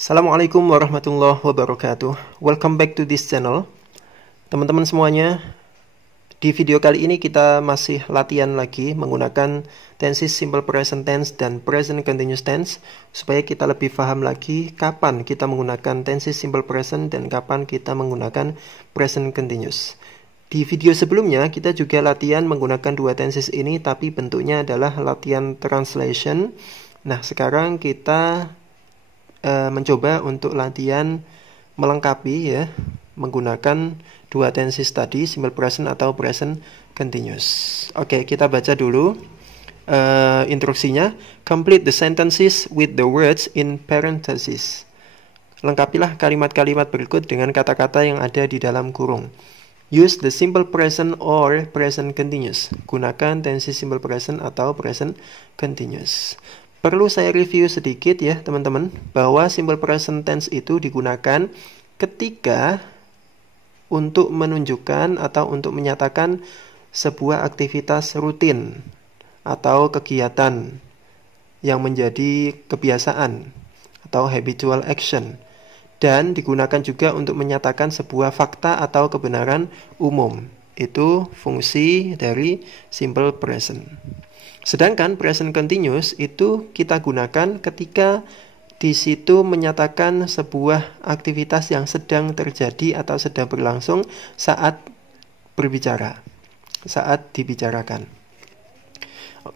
Assalamualaikum warahmatullahi wabarakatuh. Welcome back to this channel. Teman-teman semuanya, di video kali ini kita masih latihan lagi menggunakan tenses simple present tense dan present continuous tense supaya kita lebih paham lagi kapan kita menggunakan tenses simple present dan kapan kita menggunakan present continuous. Di video sebelumnya kita juga latihan menggunakan dua tenses ini, tapi bentuknya adalah latihan translation. Nah, sekarang kita mencoba untuk latihan melengkapi ya, menggunakan dua tenses tadi, simple present atau present continuous. Oke, kita baca dulu instruksinya. Complete the sentences with the words in parentheses. Lengkapilah kalimat-kalimat berikut dengan kata-kata yang ada di dalam kurung. Use the simple present or present continuous. Gunakan tenses simple present atau present continuous. Perlu saya review sedikit ya teman-teman, bahwa simple present tense itu digunakan ketika untuk menunjukkan atau untuk menyatakan sebuah aktivitas rutin atau kegiatan yang menjadi kebiasaan atau habitual action, dan digunakan juga untuk menyatakan sebuah fakta atau kebenaran umum. Itu fungsi dari simple present. Sedangkan present continuous itu kita gunakan ketika di situ menyatakan sebuah aktivitas yang sedang terjadi atau sedang berlangsung saat berbicara, saat dibicarakan.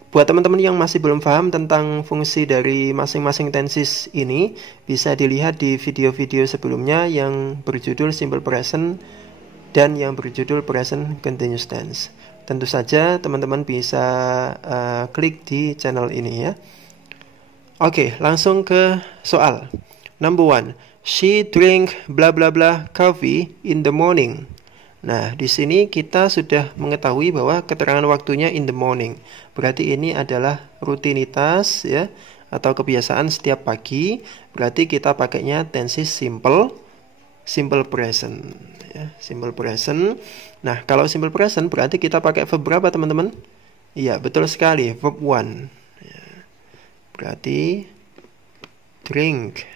Buat teman-teman yang masih belum paham tentang fungsi dari masing-masing tenses ini, bisa dilihat di video-video sebelumnya yang berjudul simple present dan yang berjudul present continuous tense. Tentu saja teman-teman bisa klik di channel ini ya. Oke, langsung ke soal. Number 1. She drink bla bla bla coffee in the morning. Nah, di sini kita sudah mengetahui bahwa keterangan waktunya in the morning. Berarti ini adalah rutinitas ya, atau kebiasaan setiap pagi. Berarti kita pakainya tenses simple present ya, simple present. Nah, kalau simple present berarti kita pakai verb berapa teman-teman? Iya, betul sekali, verb 1 ya. Berarti drink.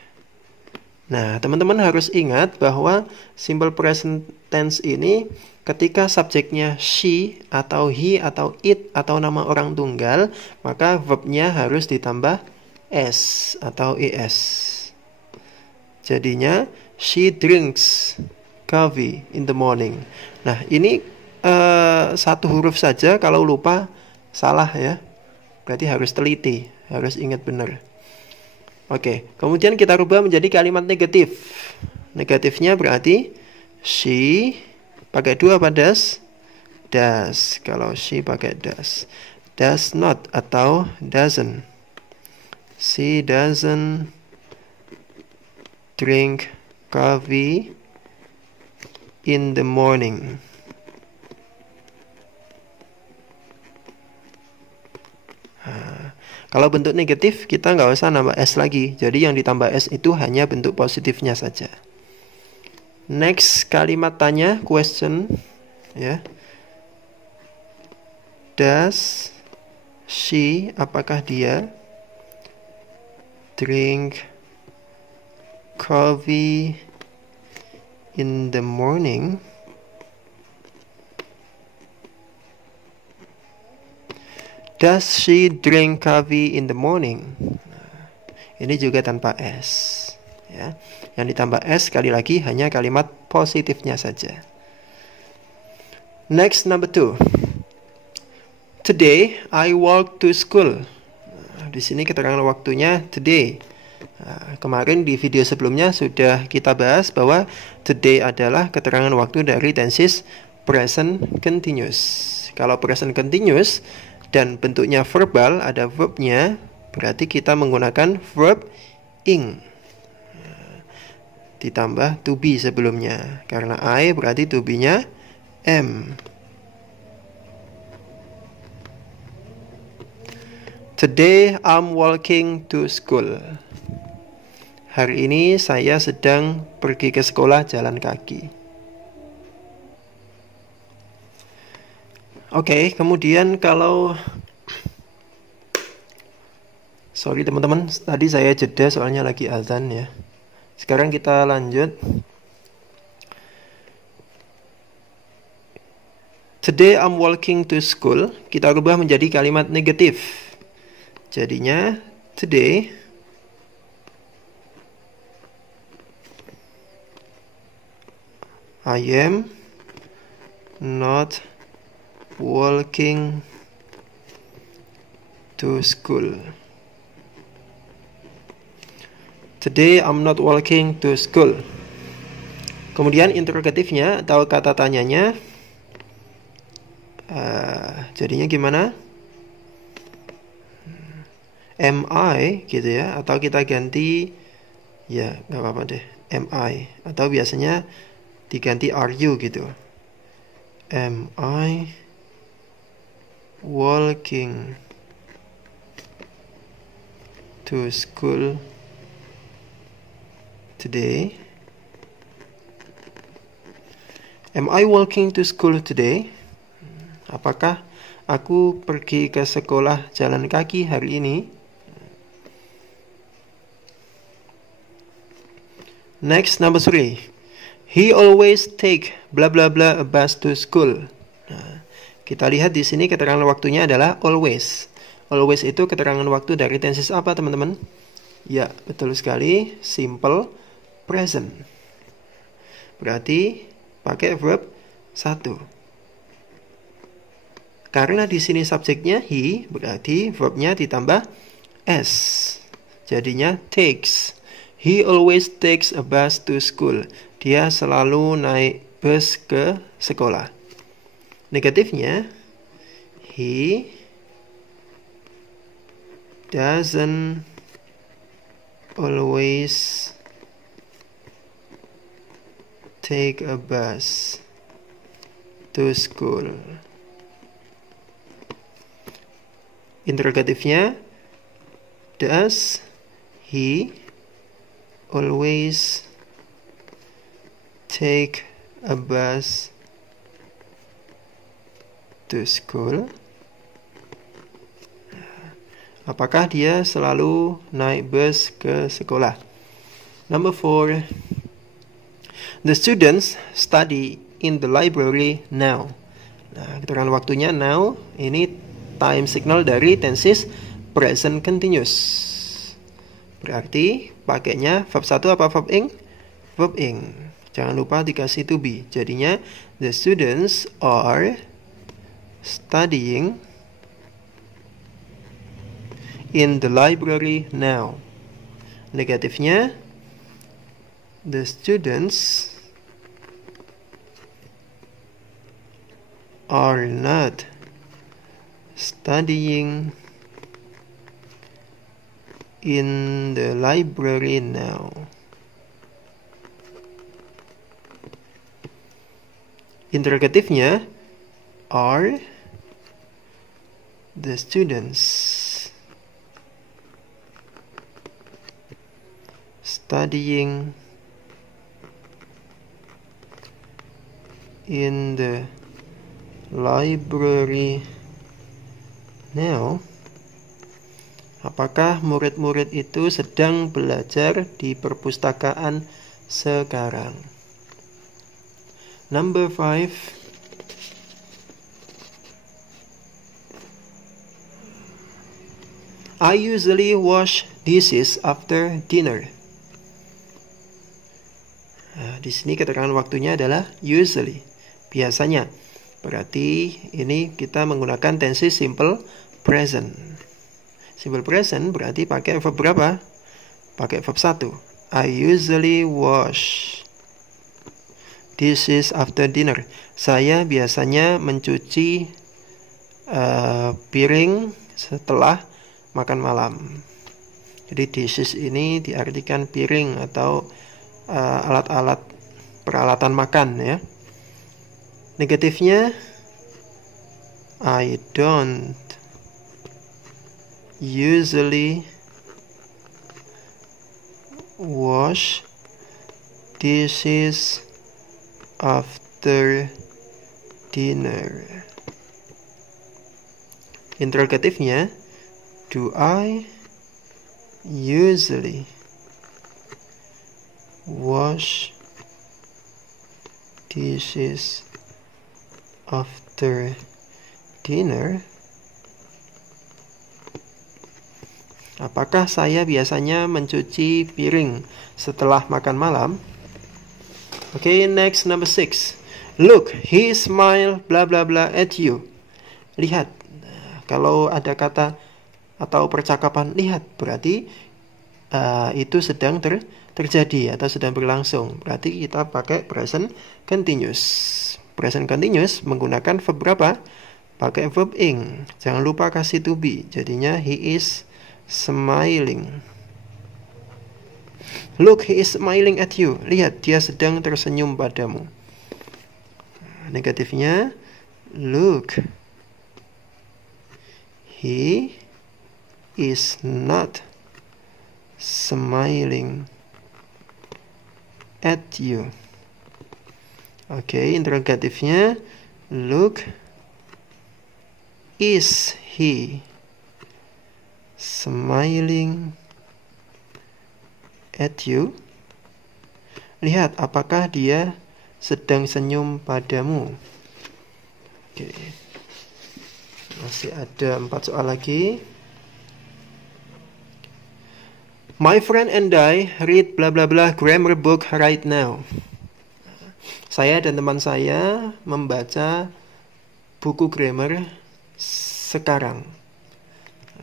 Nah, teman-teman harus ingat bahwa simple present tense ini ketika subjeknya she atau he atau it atau nama orang tunggal, maka verbnya harus ditambah s atau es. Jadinya she drinks coffee in the morning. Nah, ini satu huruf saja kalau lupa salah ya. Berarti harus teliti, harus ingat benar. Oke, kemudian kita rubah menjadi kalimat negatif. Negatifnya berarti she pakai do apa does? Does. Kalau she pakai does. Does not atau doesn't. She doesn't drink coffee in the morning. Kalau bentuk negatif kita nggak usah nambah s lagi. Jadi yang ditambah s itu hanya bentuk positifnya saja. Next, kalimat tanya, question ya. Does she, apakah dia drink coffee in the morning? Does she drink coffee in the morning? Ini juga tanpa s ya. Yang ditambah s sekali lagi hanya kalimat positifnya saja. Next, number 2. Today I walk to school. Di sini keterangan waktunya today. Kemarin di video sebelumnya sudah kita bahas bahwa today adalah keterangan waktu dari tenses present continuous. Kalau present continuous dan bentuknya verbal, ada verbnya, berarti kita menggunakan verb ing ditambah to be sebelumnya. Karena I berarti to be-nya am. Today I'm walking to school. Hari ini saya sedang pergi ke sekolah jalan kaki. Oke, kemudian kalau sorry teman-teman, tadi saya jeda soalnya lagi azan ya. Sekarang kita lanjut. Today I'm walking to school. Kita rubah menjadi kalimat negatif. Jadinya today I am not walking to school. Today I'm not walking to school. Kemudian interrogatifnya atau kata tanyanya jadinya gimana? Am I gitu ya, atau kita ganti ya nggak apa-apa deh, am I, atau biasanya diganti are you gitu. Am I walking to school today? Am I walking to school today? Apakah aku pergi ke sekolah jalan kaki hari ini? Next, number 3. He always take blah blah blah a bus to school. Nah, kita lihat di sini keterangan waktunya adalah always. Always itu keterangan waktu dari tenses apa, teman-teman? Ya, betul sekali, simple present. Berarti pakai verb 1. Karena di sini subjeknya he, berarti verbnya ditambah s. Jadinya takes. He always takes a bus to school. Dia selalu naik bus ke sekolah. Negatifnya, he doesn't always take a bus to school. Interrogatifnya, does he always take a bus to school? Apakah dia selalu naik bus ke sekolah? Number 4. The students study in the library now. Nah, keterangan waktunya now, ini time signal dari tenses present continuous. Berarti pakainya verb 1 apa verb ing? Verb ing. Jangan lupa dikasih to be. Jadinya the students are studying in the library now. Negatifnya, the students are not studying in the library now. Interrogatifnya, are the students studying in the library now? Apakah murid-murid itu sedang belajar di perpustakaan sekarang? Number 5. I usually wash dishes after dinner. Nah, di sini keterangan waktunya adalah usually, biasanya. Berarti ini kita menggunakan tenses simple present. Simple present berarti pakai verb berapa? Pakai verb 1. I usually wash dishes after dinner. Saya biasanya mencuci piring setelah makan malam. Jadi dishes ini diartikan piring atau alat-alat peralatan makan ya. Negatifnya, I don't usually wash dishes after dinner. Interrogatifnya, do I usually wash dishes after dinner? Apakah saya biasanya mencuci piring setelah makan malam? Okay, next, number 6. Look, he smile blah blah blah at you. Lihat, kalau ada kata atau percakapan lihat, berarti itu sedang terjadi atau sedang berlangsung. Berarti kita pakai present continuous. Present continuous menggunakan verb berapa? Pakai verb ing. Jangan lupa kasih to be. Jadinya he is smiling. Look, he is smiling at you. Lihat, dia sedang tersenyum padamu. Negatifnya, look, he is not smiling at you. Oke, interrogatifnya, look, is he smiling at you? Lihat, apakah dia sedang senyum padamu? Oke. Masih ada 4 soal lagi. My friend and I read bla bla bla grammar book right now. Saya dan teman saya membaca buku grammar sekarang.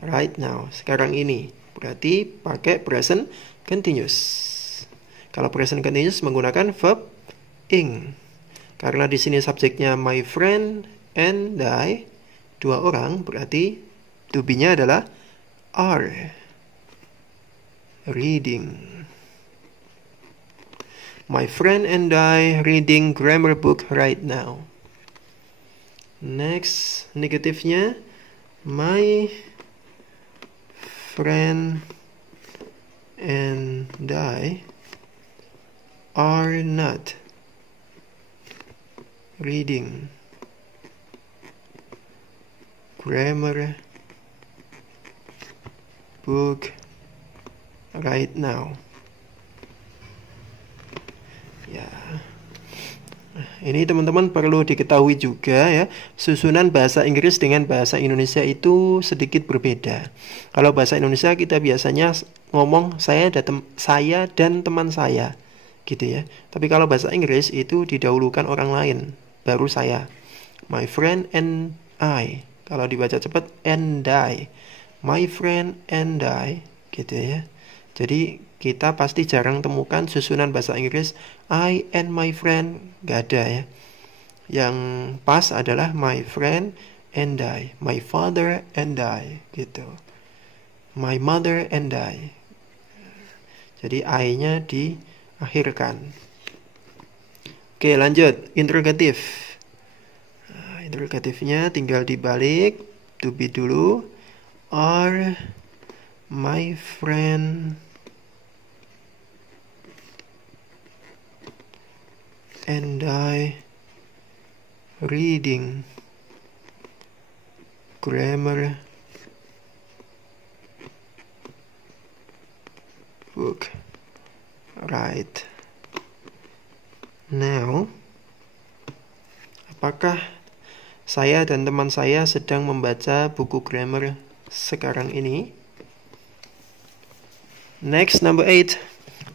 Right now, sekarang ini. Berarti pakai present continuous. Kalau present continuous menggunakan verb ing. Karena di sini subjeknya my friend and I, 2 orang, berarti to be-nya adalah are reading. My friend and I reading grammar book right now. Next, negatifnya, my friend and I are not reading grammar book right now. Ya. Ini teman-teman perlu diketahui juga ya, susunan bahasa Inggris dengan bahasa Indonesia itu sedikit berbeda. Kalau bahasa Indonesia kita biasanya ngomong saya dan teman saya, gitu ya. Tapi kalau bahasa Inggris itu didahulukan orang lain, baru saya. My friend and I. Kalau dibaca cepat, and I. My friend and I, gitu ya. Jadi kita pasti jarang temukan susunan bahasa Inggris I and my friend, gak ada ya. Yang pas adalah my friend and I, my father and I, gitu. My mother and I. Jadi I-nya diakhirkan. Oke, lanjut. Interrogatif. Interrogatifnya tinggal dibalik, to be dulu. Are my friend and I reading grammar book right now? Apakah saya dan teman saya sedang membaca buku grammar sekarang ini? Next, number 8.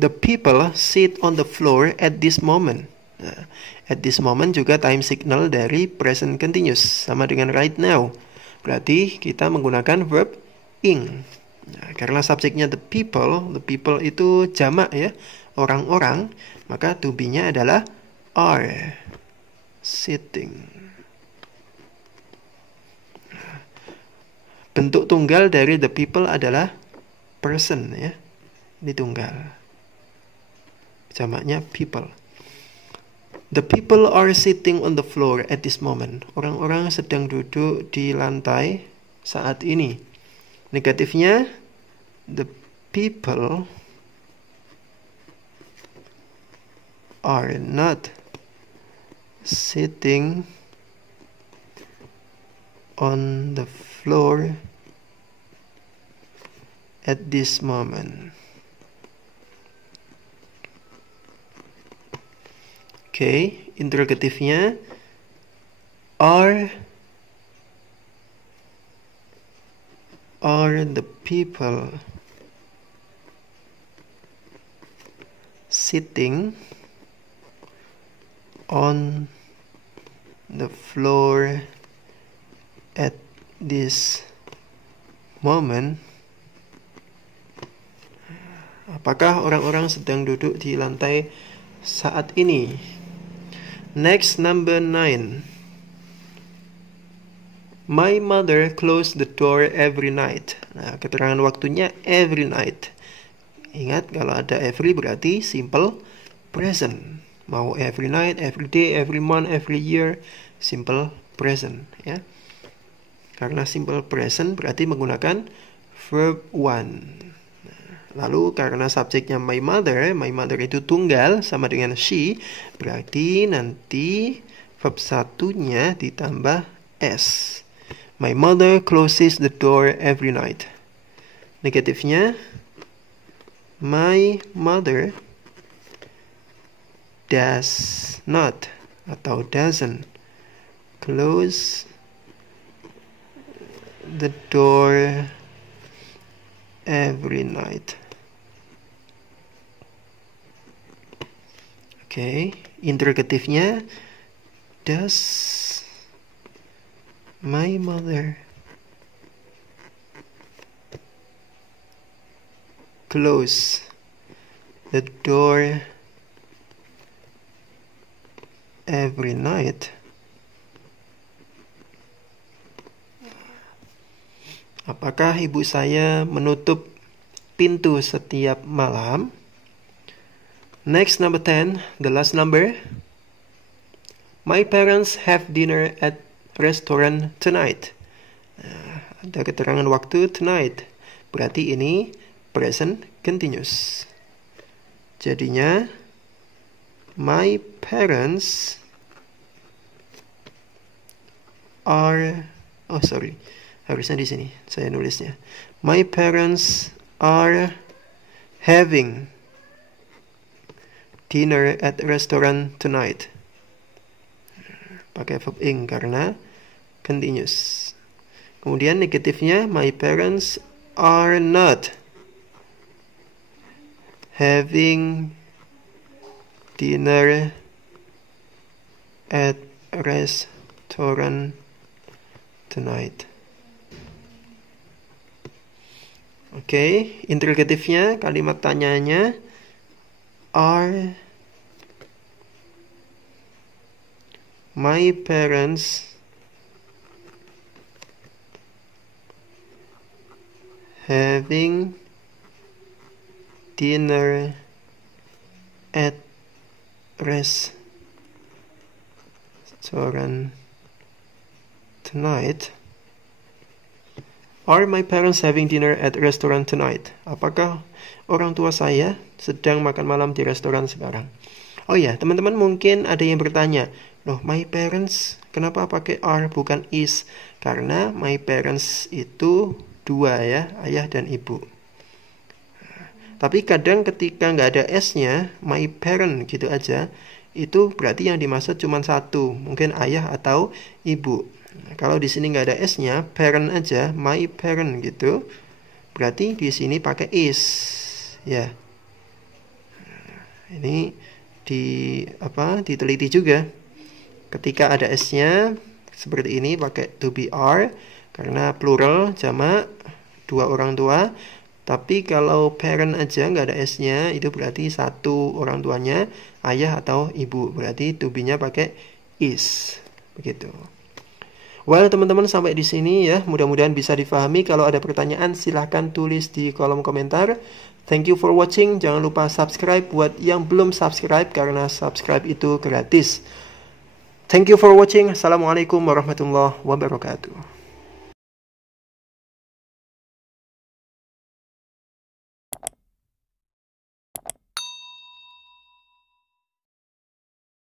The people sit on the floor at this moment. Nah, at this moment juga time signal dari present continuous, sama dengan right now. Berarti kita menggunakan verb ing. Nah, karena subjeknya the people itu jamak ya, orang-orang, maka to be-nya adalah are sitting. Bentuk tunggal dari the people adalah person ya. Ini tunggal. Jamaknya people. The people are sitting on the floor at this moment. Orang-orang sedang duduk di lantai saat ini. Negatifnya, the people are not sitting on the floor at this moment. Oke, interrogatifnya are the people sitting on the floor at this moment? Apakah orang-orang sedang duduk di lantai saat ini? Next, number 9. My mother closed the door every night. Nah, keterangan waktunya every night. Ingat, kalau ada every berarti simple present. Mau every night, every day, every month, every year, simple present, ya. Karena simple present berarti menggunakan verb one. Lalu karena subjeknya my mother itu tunggal sama dengan she, berarti nanti verb satunya ditambah s. My mother closes the door every night. Negatifnya, my mother does not atau doesn't close the door every night. Oke, interrogatifnya, does my mother close the door every night? Apakah ibu saya menutup pintu setiap malam? Next, number 10, the last number. My parents have dinner at restaurant tonight. Ada keterangan waktu tonight. Berarti ini present continuous. Jadinya, my parents are... Oh, sorry. Harusnya di sini saya nulisnya. My parents are having dinner at restaurant tonight. Pakai verb ing karena continuous. Kemudian negatifnya, my parents are not having dinner at restaurant tonight. Oke, interrogatifnya, kalimat tanyanya, are my parents having dinner at restaurant tonight? Are my parents having dinner at restaurant tonight? Apakah orang tua saya sedang makan malam di restoran sekarang? Oh ya, teman-teman mungkin ada yang bertanya, loh, my parents kenapa pakai are bukan is? Karena my parents itu dua ya, ayah dan ibu. Tapi kadang ketika nggak ada s-nya, my parent gitu aja, itu berarti yang dimaksud cuma satu, mungkin ayah atau ibu. Kalau di sini nggak ada s-nya, parent aja, my parent gitu, berarti di sini pakai is, ya. Ini diteliti juga. Ketika ada s-nya seperti ini pakai to be are karena plural jamak dua orang tua. Tapi kalau parent aja nggak ada s-nya, itu berarti satu orang tuanya, ayah atau ibu. Berarti to be-nya pakai is, begitu. Well, teman-teman sampai di sini ya. Mudah-mudahan bisa difahami. Kalau ada pertanyaan silahkan tulis di kolom komentar. Thank you for watching. Jangan lupa subscribe buat yang belum subscribe karena subscribe itu gratis. Thank you for watching. Assalamualaikum warahmatullahi wabarakatuh.